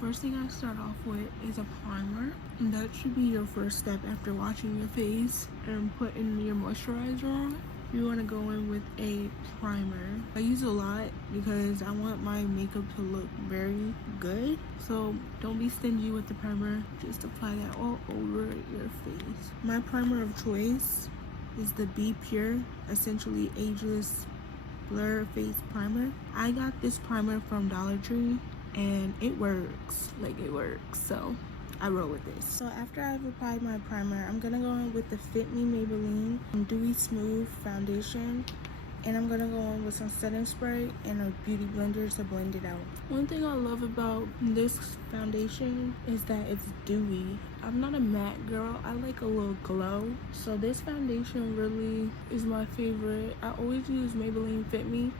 first thing I start off with is a primer. And that should be your first step after washing your face and putting your moisturizer on. You want to go in with a primer. I use a lot because I want my makeup to look very good. So don't be stingy with the primer. Just apply that all over your face. My primer of choice is the Be Pure Essentially Ageless Blur Face Primer. I got this primer from Dollar Tree and it works. Like, it works. So I roll with this. So after I've applied my primer, I'm gonna go in with the Fit Me Maybelline Dewy Smooth Foundation, and I'm gonna go in with some setting spray and a beauty blender to blend it out. One thing I love about this foundation is that it's dewy. I'm not a matte girl, I like a little glow. So this foundation really is my favorite. I always use Maybelline Fit Me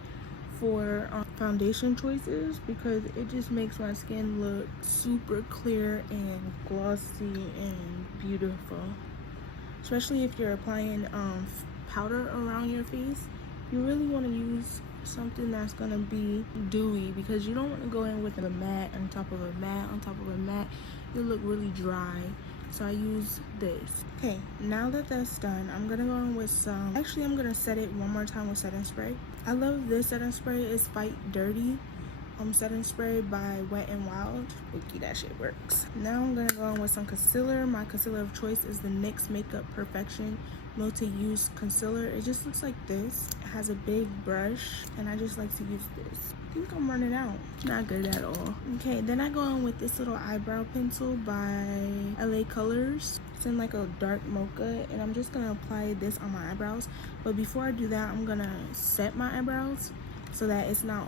for foundation choices because it just makes my skin look super clear and glossy and beautiful. Especially if you're applying powder around your face, you really want to use something that's gonna be dewy because you don't want to go in with a matte on top of a matte on top of a matte. You look really dry. So I use this. Okay, now that that's done, I'm gonna go in with some, actually I'm gonna set it one more time with setting spray. I love this setting spray. It's Fight Dirty setting spray by Wet n Wild. Wookie, that shit works. Now I'm gonna go in with some concealer. My concealer of choice is the NYX Makeup Perfection Multi-Use Concealer. It just looks like this. It has a big brush and I just like to use this. I think I'm running out. Not good at all. Okay, then I go in with this little eyebrow pencil by LA Colors. It's in like a dark mocha, and I'm just gonna apply this on my eyebrows. But before I do that, I'm gonna set my eyebrows so that it's not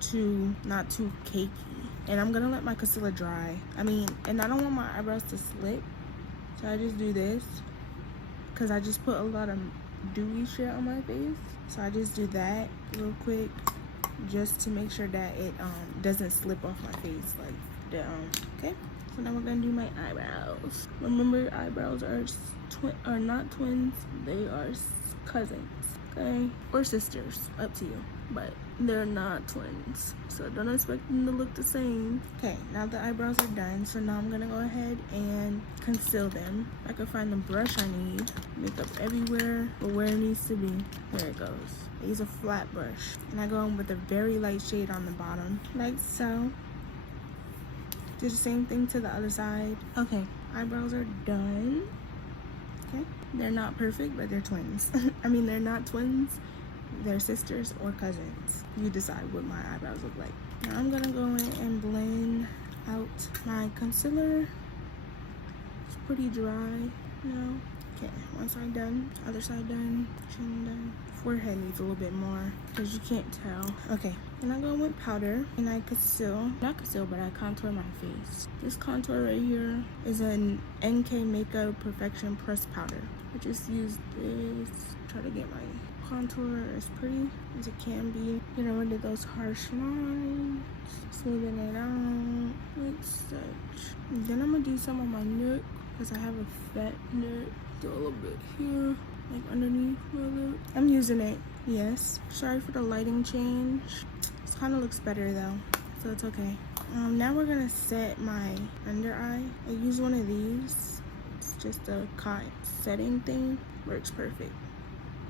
too cakey. And I'm gonna let my concealer dry. And I don't want my eyebrows to slip, so I just do this because I just put a lot of dewy shit on my face. So I just do that real quick just to make sure that it doesn't slip off my face like that. Okay, so now we're gonna do my eyebrows. Remember, eyebrows are not twins, they are cousins, okay, or sisters, up to you, but they're not twins, so don't expect them to look the same. Okay, now the eyebrows are done, so now I'm gonna go ahead and conceal them. I can find the brush I need. Makeup everywhere but where it needs to be. There it goes. I use a flat brush and I go in with a very light shade on the bottom, like so. Do the same thing to the other side. Okay, eyebrows are done. Okay, they're not perfect, but they're twins. They're not twins, they're sisters or cousins. You decide what my eyebrows look like. Now I'm gonna go in and blend out my concealer. It's pretty dry now. Okay, one side done, other side done, chin done. Forehead needs a little bit more because you can't tell. Okay, and I go with powder and I not conceal, but I contour my face. This contour right here is an NK Makeup Perfection Pressed Powder. I just use this, try to get my contour as pretty as it can be. Getting rid of those harsh lines, smoothing it out like such. And then I'm gonna do some on my neck because I have a fat neck. Do a little bit here, like underneath my lip. I'm using it, yes. Sorry for the lighting change. This kind of looks better though, so it's okay. Now we're gonna set my under eye. I use one of these. It's just a cotton setting thing. Works perfect.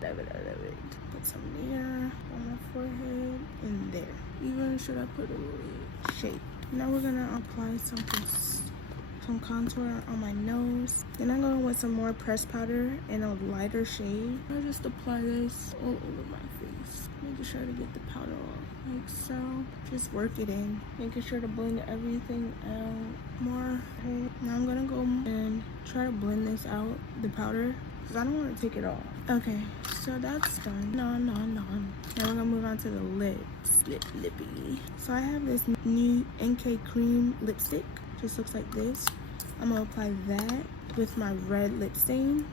Love it, I love it. Put some there on my forehead and there. Even should I put a little shape. Now we're gonna apply some contour on my nose. Then I'm going with some more pressed powder in a lighter shade. I just apply this all over my face, making sure to get the powder off, like so. Just work it in, making sure to blend everything out more. Okay. Now I'm gonna go and try to blend this out, the powder, because I don't want to take it off. Okay, so that's done. No. Now we're gonna move on to the lips, lippy. So I have this new NK Cream lipstick. Just looks like this. I'm gonna apply that with my red lip stain.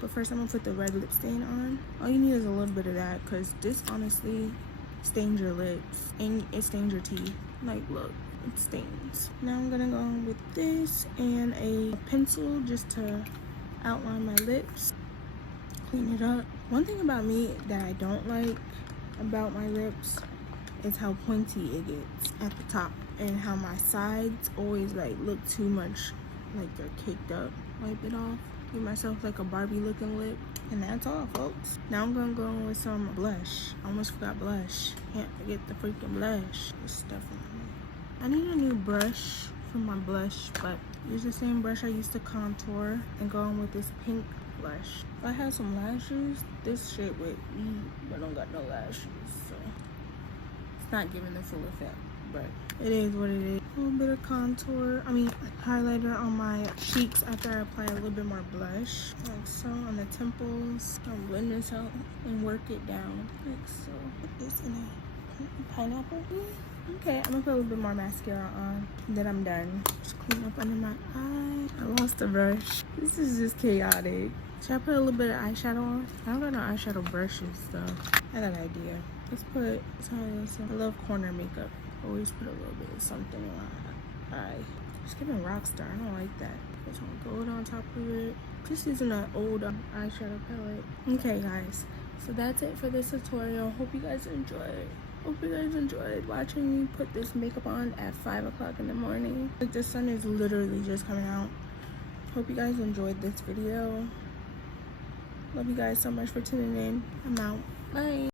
But first I'm gonna put the red lip stain on. All you need is a little bit of that because this honestly stains your lips and it stains your teeth. Like, look, it stains. Now I'm gonna go in with this and a pencil just to outline my lips, clean it up. One thing about me that I don't like about my lips is how pointy it gets at the top, and how my sides always like look too much like they're caked up. Wipe it off, give myself like a Barbie looking lip, and that's all, folks. Now I'm gonna go in with some blush. I almost forgot blush. Can't forget the freaking blush. This stuff on me. I need a new brush for my blush, but use the same brush I used to contour and go in with this pink blush. If I had some lashes, this shit would eat, but I don't got no lashes, so it's not giving the full effect, but it is what it is. A little bit of contour, highlighter on my cheeks after I apply a little bit more blush, like so, on the temples. I'll blend this out and work it down, like so. Put this in a pineapple. Okay, I'm gonna put a little bit more mascara on, then I'm done. Just clean up under my eye. I lost the brush. This is just chaotic. Should I put a little bit of eyeshadow on? I don't got no eyeshadow brushes though. I got an idea. Let's put, I love corner makeup. Always put a little bit of something in my eye. Just giving Rockstar, I don't like that. Put some gold on top of it. Just using an old eyeshadow palette. Okay guys, so that's it for this tutorial. Hope you guys enjoyed. Hope you guys enjoyed watching me put this makeup on at 5 o'clock in the morning. Like, the sun is literally just coming out. Hope you guys enjoyed this video. Love you guys so much for tuning in. I'm out. Bye.